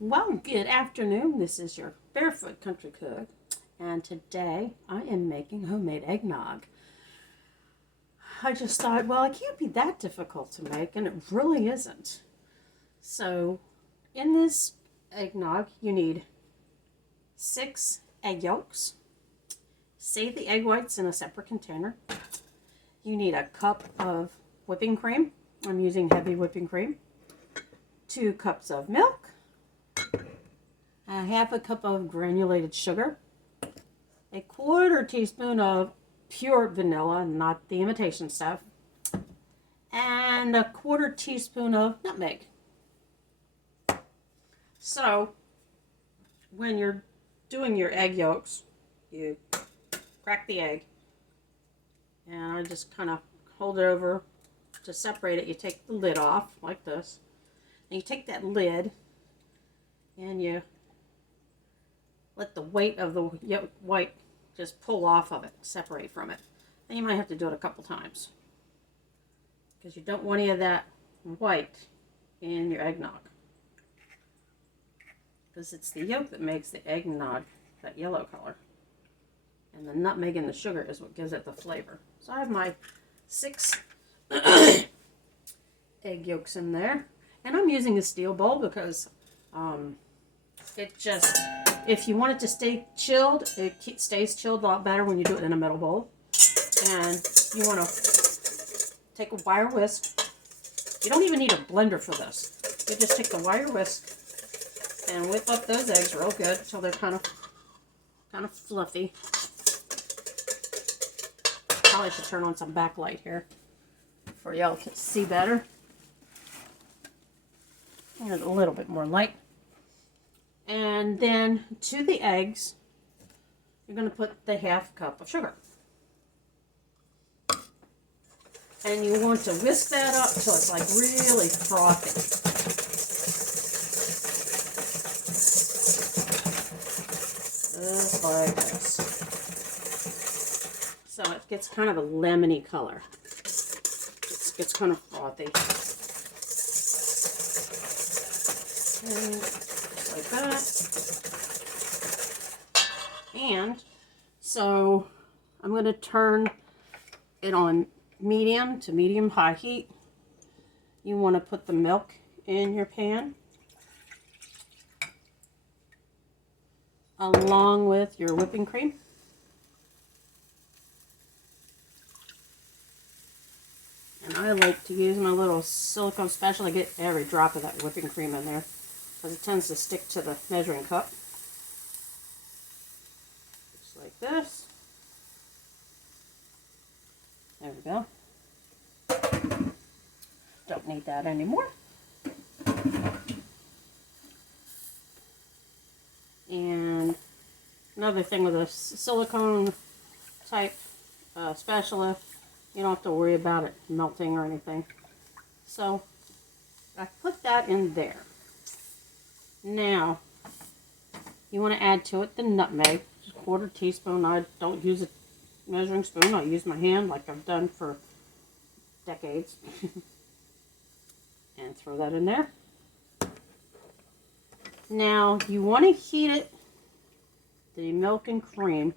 Well, good afternoon. This is your Barefoot Country Cook, and today I am making homemade eggnog. I just thought, well, it can't be that difficult to make, and it really isn't. So, in this eggnog, you need 6 egg yolks. Save the egg whites in a separate container. You need a cup of whipping cream. I'm using heavy whipping cream. 2 cups of milk. A half a cup of granulated sugar, a 1/4 teaspoon of pure vanilla, not the imitation stuff, and a 1/4 teaspoon of nutmeg. So, when you're doing your egg yolks, you crack the egg, and I just kind of hold it over to separate it. You take the lid off, like this, and you take that lid, and you let the weight of the white just pull off of it, separate from it. And you might have to do it a couple times because you don't want any of that white in your eggnog, because it's the yolk that makes the eggnog that yellow color, and the nutmeg and the sugar is what gives it the flavor. So I have my 6 egg yolks in there, and I'm using a steel bowl because it just, if you want it to stay chilled, it stays chilled a lot better when you do it in a metal bowl. And you want to take a wire whisk. You don't even need a blender for this. You just take the wire whisk and whip up those eggs real good until they're kind of fluffy. Probably should turn on some backlight here for y'all to see better. And a little bit more light. And then to the eggs, you're going to put the half cup of sugar. And you want to whisk that up till it's like really frothy. Just like this. So it gets kind of a lemony color. It gets kind of frothy. And like that. And so I'm going to turn it on medium to medium high heat. You want to put the milk in your pan along with your whipping cream. And I like to use my little silicone spatula to get every drop of that whipping cream in there, because it tends to stick to the measuring cup. Just like this. There we go. Don't need that anymore. And another thing with a silicone type spatula, you don't have to worry about it melting or anything. So I put that in there. Now, you want to add to it the nutmeg, just 1/4 teaspoon. I don't use a measuring spoon. I use my hand like I've done for decades. And throw that in there. Now, you want to heat it, the milk and cream,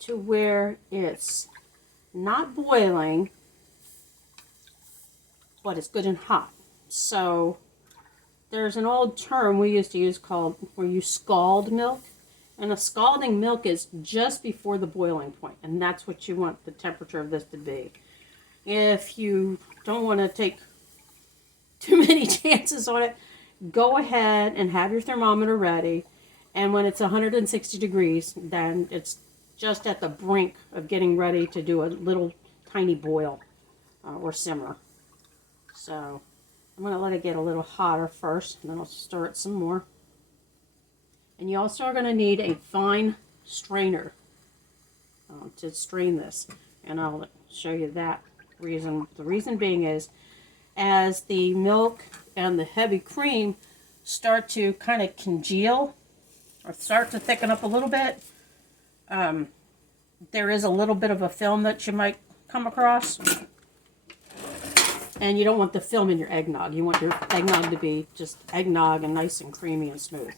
to where it's not boiling, but it's good and hot. So, there's an old term we used to use called where you scald milk. And a scalding milk is just before the boiling point. And that's what you want the temperature of this to be. If you don't want to take too many chances on it, go ahead and have your thermometer ready. And when it's 160 degrees, then it's just at the brink of getting ready to do a little tiny boil or simmer. So I'm going to let it get a little hotter first, and then I'll stir it some more. And you also are going to need a fine strainer to strain this. And I'll show you that reason. The reason being is, as the milk and the heavy cream start to kind of congeal or start to thicken up a little bit, there is a little bit of a film that you might come across. And you don't want the film in your eggnog. You want your eggnog to be just eggnog and nice and creamy and smooth.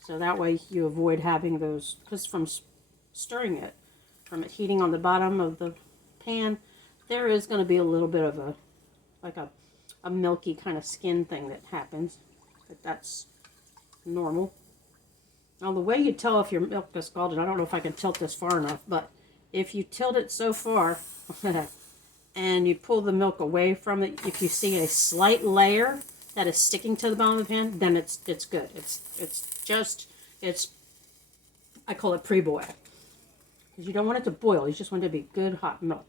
So that way you avoid having those, because from stirring it, from it heating on the bottom of the pan, there is going to be a little bit of a, like a milky kind of skin thing that happens. But that's normal. Now the way you tell if your milk is scalded, I don't know if I can tilt this far enough, but if you tilt it so far, and you pull the milk away from it, if you see a slight layer that is sticking to the bottom of the pan, then it's good. It's I call it pre-boil. Because you don't want it to boil, you just want it to be good hot milk.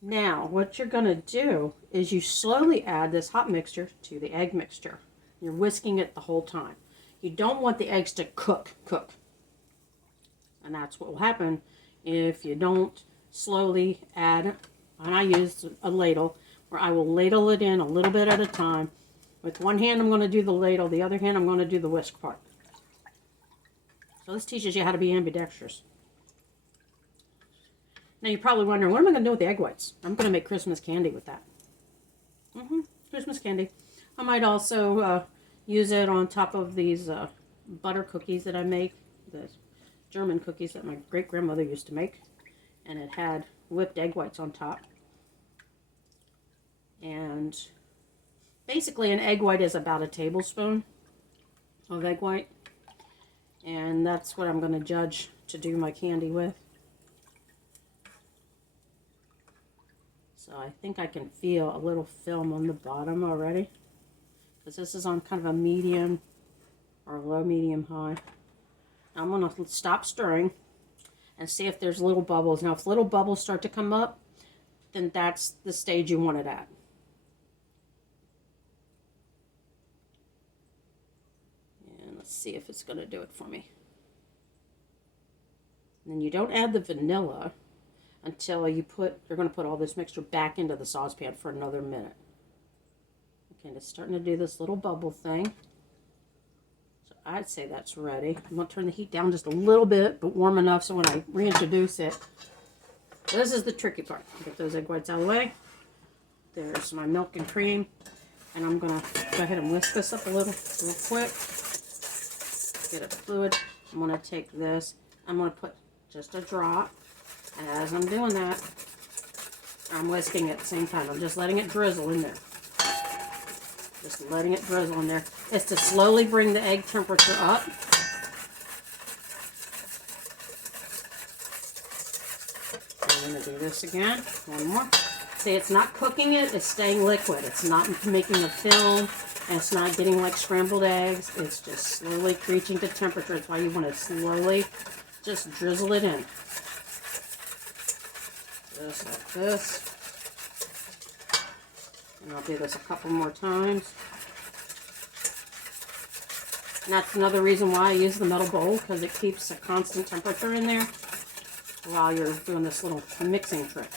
Now, what you're going to do is you slowly add this hot mixture to the egg mixture. You're whisking it the whole time. You don't want the eggs to cook. And that's what will happen if you don't slowly add, and I use a ladle where I will ladle it in a little bit at a time. With one hand I'm going to do the ladle, the other hand I'm going to do the whisk part. So this teaches you how to be ambidextrous. Now you're probably wondering, what am I going to do with the egg whites? I'm going to make Christmas candy with that. Christmas candy. I might also use it on top of these butter cookies that I make. The German cookies that my great-grandmother used to make. And it had whipped egg whites on top. And basically an egg white is about a tablespoon of egg white. And that's what I'm going to judge to do my candy with. So I think I can feel a little film on the bottom already. Because this is on kind of a medium or low, medium, high. Now I'm going to stop stirring and see if there's little bubbles. Now if little bubbles start to come up, then that's the stage you want it at. And let's see if it's going to do it for me. And then you don't add the vanilla until you're going to put all this mixture back into the saucepan for another minute. Okay, it's starting to do this little bubble thing. So I'd say that's ready. I'm going to turn the heat down just a little bit, but warm enough so when I reintroduce it. This is the tricky part. Get those egg whites out of the way. There's my milk and cream. And I'm going to go ahead and whisk this up a little quick. Get it fluid. I'm going to take this. I'm going to put just a drop. And as I'm doing that, I'm whisking it at the same time. I'm just letting it drizzle in there. Just letting it drizzle in there. It's to slowly bring the egg temperature up. I'm going to do this again. One more. See, it's not cooking it. It's staying liquid. It's not making a film. And it's not getting like scrambled eggs. It's just slowly reaching to temperature. That's why you want to slowly just drizzle it in. Just like this. And I'll do this a couple more times. And that's another reason why I use the metal bowl, because it keeps a constant temperature in there while you're doing this little mixing trick.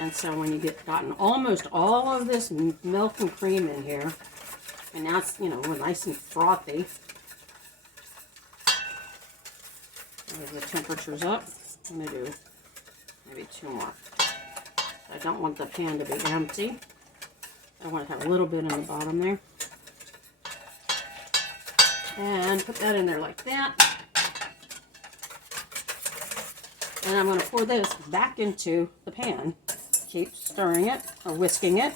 And so when you get gotten almost all of this milk and cream in here, and now it's, we're nice and frothy. The temperature's up. I'm going to do maybe 2 more. I don't want the pan to be empty. I want to have a little bit in the bottom there. And put that in there like that. And I'm going to pour this back into the pan. Keep stirring it or whisking it.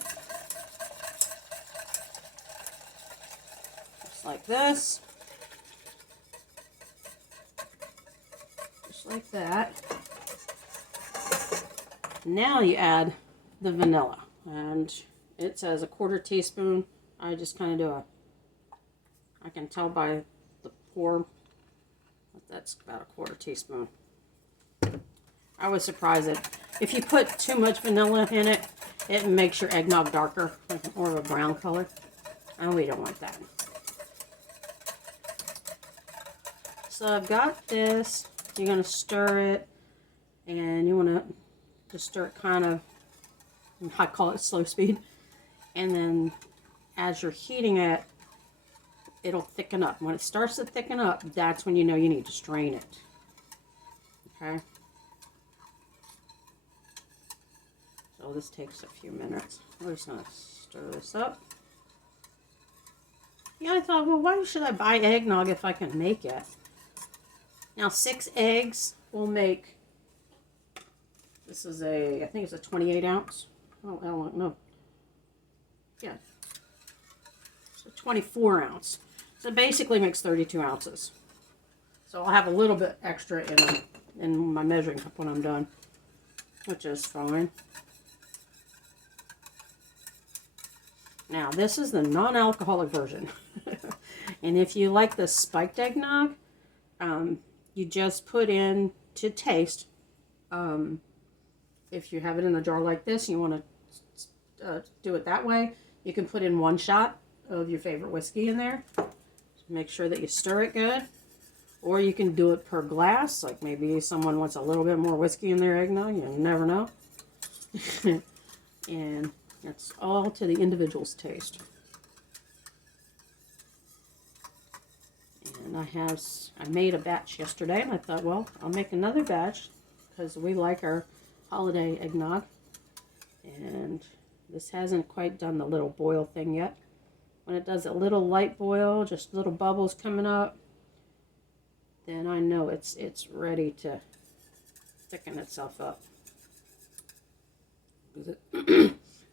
Just like this. Just like that. Now you add the vanilla. And it says 1/4 teaspoon. I just kind of do I can tell by the pour that that's about 1/4 teaspoon. I was surprised that if you put too much vanilla in it, it makes your eggnog darker, like more of a brown color. And we don't want that. So I've got this. You're going to stir it. And you want to just stir it kind of, I call it slow speed. And then as you're heating it, it'll thicken up. When it starts to thicken up, that's when you know you need to strain it. Okay? So this takes a few minutes. We're just going to stir this up. Yeah, I thought, well, why should I buy eggnog if I can make it? Now, 6 eggs will make, this is I think it's a 28 ounce. Oh, I don't know. Yeah. So 24 ounce. So it basically makes 32 ounces. So I'll have a little bit extra in my measuring cup when I'm done, which is fine. Now, this is the non-alcoholic version. And if you like the spiked eggnog, you just put in to taste. If you have it in a jar like this, you want to do it that way, you can put in 1 shot of your favorite whiskey in there. Make sure that you stir it good. Or you can do it per glass, like maybe someone wants a little bit more whiskey in their eggnog. You never know. And it's all to the individual's taste. And I made a batch yesterday, and I thought, well, I'll make another batch because we like our holiday eggnog. And this hasn't quite done the little boil thing yet. When it does a little light boil, just little bubbles coming up, then I know it's ready to thicken itself up.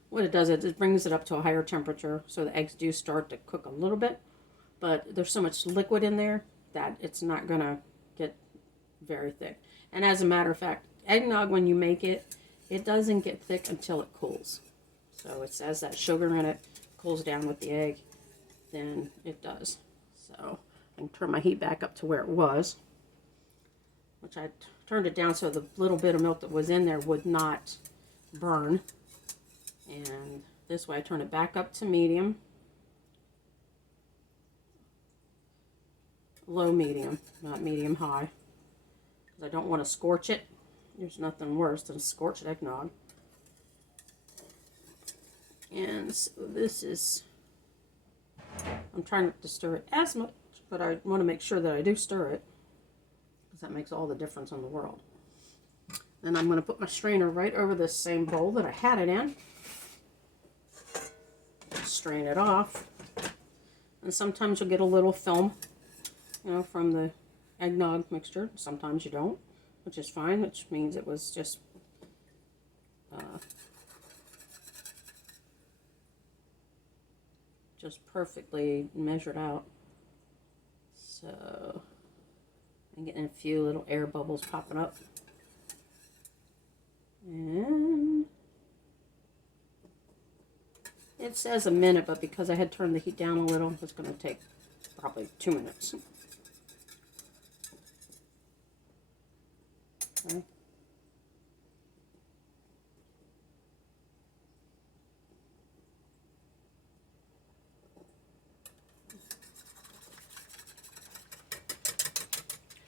What it does is it brings it up to a higher temperature, so the eggs do start to cook a little bit, but there's so much liquid in there that it's not going to get very thick. And as a matter of fact, eggnog, when you make it, it doesn't get thick until it cools. So it says that sugar in it cools down with the egg, then it does. So I can turn my heat back up to where it was, which I turned it down so the little bit of milk that was in there would not burn. And this way I turn it back up to medium, low medium, not medium high, because I don't want to scorch it. There's nothing worse than scorched eggnog. And so this is, I'm trying not to stir it as much, but I want to make sure that I do stir it, because that makes all the difference in the world. Then I'm going to put my strainer right over this same bowl that I had it in. Strain it off. And sometimes you'll get a little film, from the eggnog mixture. Sometimes you don't, which is fine, which means it was just perfectly measured out. So I'm getting a few little air bubbles popping up. And it says a minute, but because I had turned the heat down a little, it's going to take probably 2 minutes. Okay.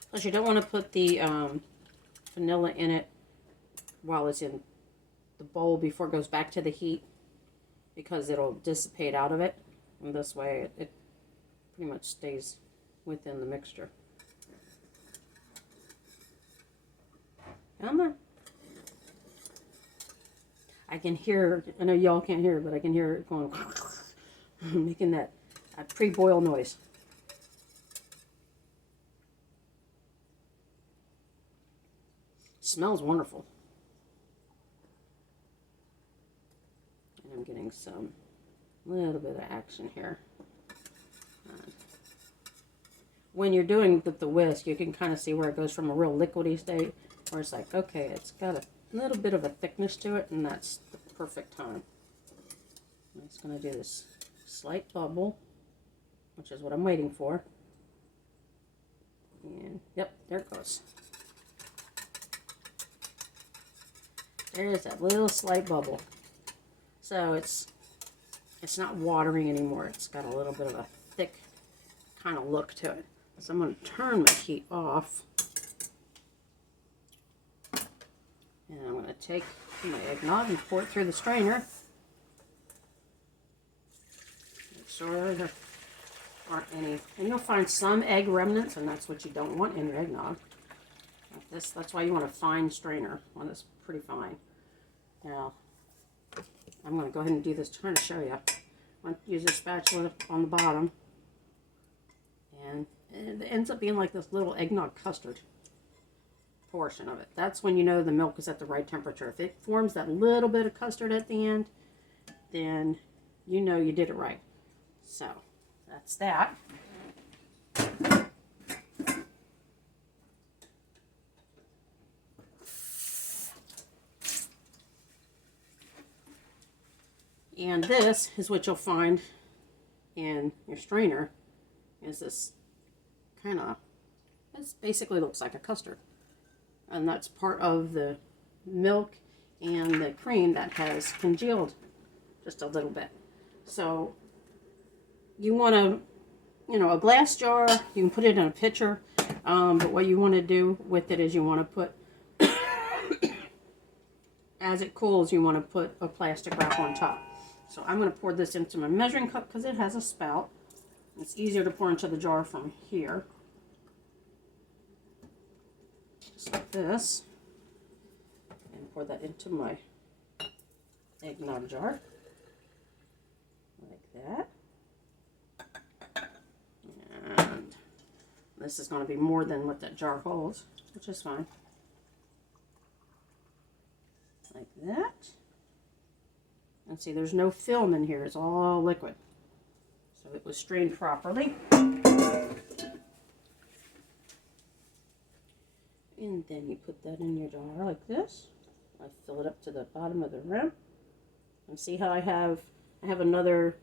Plus, you don't want to put the vanilla in it while it's in the bowl before it goes back to the heat, because it'll dissipate out of it. And this way it pretty much stays within the mixture. Come on. I can hear, I know y'all can't hear it, but I can hear it going, making that pre-boil noise. Smells wonderful. And I'm getting some little bit of action here. When you're doing the whisk, you can kind of see where it goes from a real liquidy state, where it's like, okay, it's got a little bit of a thickness to it, and that's the perfect time. I'm just going to do this slight bubble, which is what I'm waiting for. And, yep, there it goes. There's that little slight bubble. So it's not watery anymore. It's got a little bit of a thick kind of look to it. So I'm going to turn my heat off. And I'm going to take my eggnog and pour it through the strainer. sure there aren't any. And you'll find some egg remnants, and that's what you don't want in your eggnog. That's why you want a fine strainer, one that's pretty fine. Now, I'm going to go ahead and do this, trying to show you. I'm going to use a spatula on the bottom. And it ends up being like this little eggnog custard portion of it. That's when you know the milk is at the right temperature. If it forms that little bit of custard at the end, then you know you did it right. So, that's that. And this is what you'll find in your strainer, is this kind of, it basically looks like a custard. And that's part of the milk and the cream that has congealed just a little bit. So you want to, you know, a glass jar, you can put it in a pitcher, but what you want to do with it is you want to put, as it cools, you want to put a plastic wrap on top. So I'm going to pour this into my measuring cup because it has a spout. It's easier to pour into the jar from here. Just like this. And pour that into my eggnog jar. Like that. And this is going to be more than what that jar holds, which is fine. Like that. And see, there's no film in here. It's all liquid. So it was strained properly. And then you put that in your jar like this. I fill it up to the bottom of the rim. And see how I have another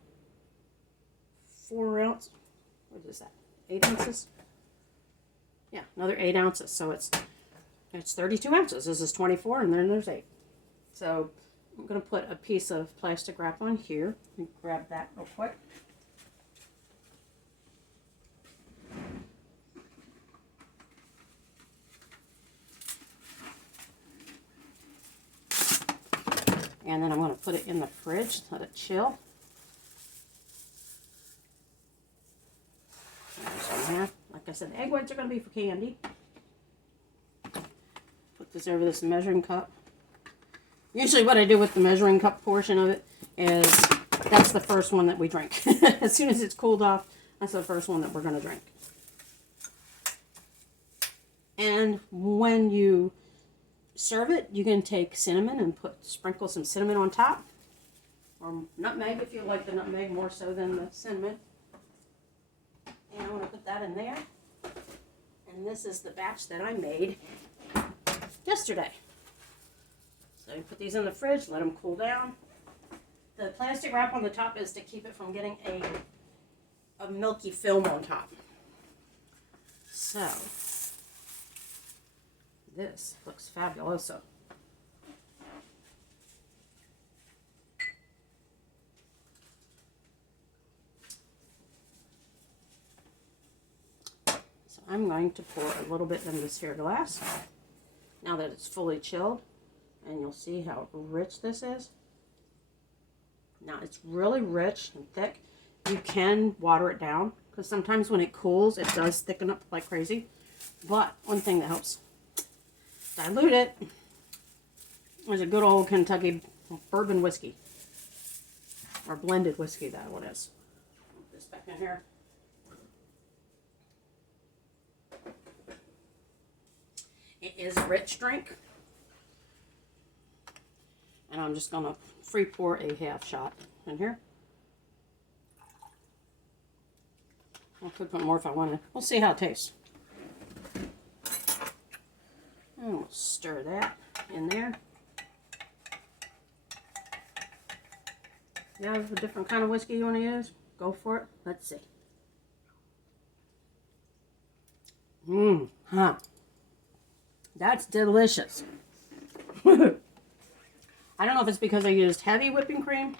4 ounce. What is that? 8 ounces? Yeah, another 8 ounces. So it's 32 ounces. This is 24, and then there's 8. So I'm going to put a piece of plastic wrap on here. Let me grab that real quick. And then I'm going to put it in the fridge, let it chill. Like I said, the egg whites are going to be for candy. Put this over this measuring cup. Usually what I do with the measuring cup portion of it is that's the first one that we drink. As soon as it's cooled off, that's the first one that we're going to drink. And when you serve it, you can take cinnamon and sprinkle some cinnamon on top. Or nutmeg if you like the nutmeg more so than the cinnamon. And I'm going to put that in there. And this is the batch that I made yesterday. So you put these in the fridge, let them cool down. The plastic wrap on the top is to keep it from getting a milky film on top. So this looks fabuloso. So I'm going to pour a little bit in this here glass now that it's fully chilled. And you'll see how rich this is. Now it's really rich and thick. You can water it down because sometimes when it cools it does thicken up like crazy. But one thing that helps dilute it is a good old Kentucky bourbon whiskey. Or blended whiskey, that one is. Put this back in here. It is a rich drink. And I'm just going to free pour a half shot in here. I could put more if I wanted. We'll see how it tastes. And we'll stir that in there. You have a different kind of whiskey you want to use? Go for it. Let's see. That's delicious. I don't know if it's because I used heavy whipping cream.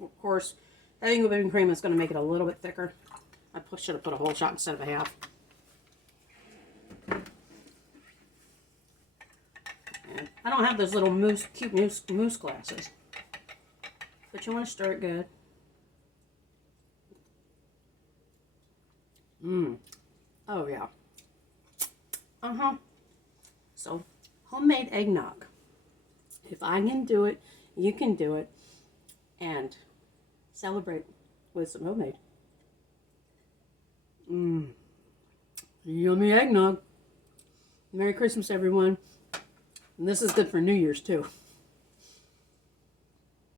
Of course, heavy whipping cream is going to make it a little bit thicker. I should have put a whole shot instead of a half. And I don't have those little cute mousse glasses. But you want to stir it good. So, homemade eggnog. If I can do it, you can do it. And celebrate with some homemade. Yummy eggnog. Merry Christmas, everyone. And this is good for New Year's, too.